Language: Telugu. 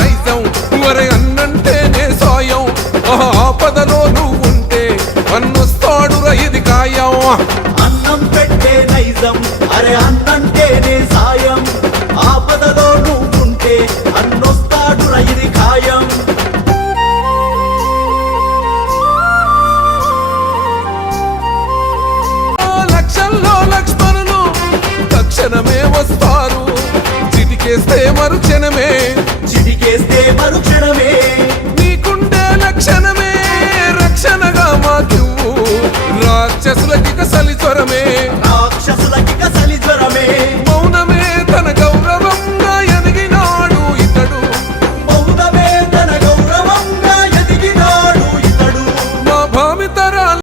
నైజం వరే అన్నంటేనే సాయం ఆపదలో నువ్వు ఉంటే అన్నొస్తాడురా ఇది ఖాయం అన్నం పెట్టే నైజం అరే అన్నంటేనే సాయం ఆపదలో నువ్వుంటే అన్నొస్తాడురా ఇది ఖాయం లక్షల్లో లక్ష్మణులు తక్షణమే వస్తారు చిటికేస్తే మరుక్షణమే నీకుండే లక్షణమే రక్షణగా మాకివ్వు రాక్షసులకి సలిస్వరమే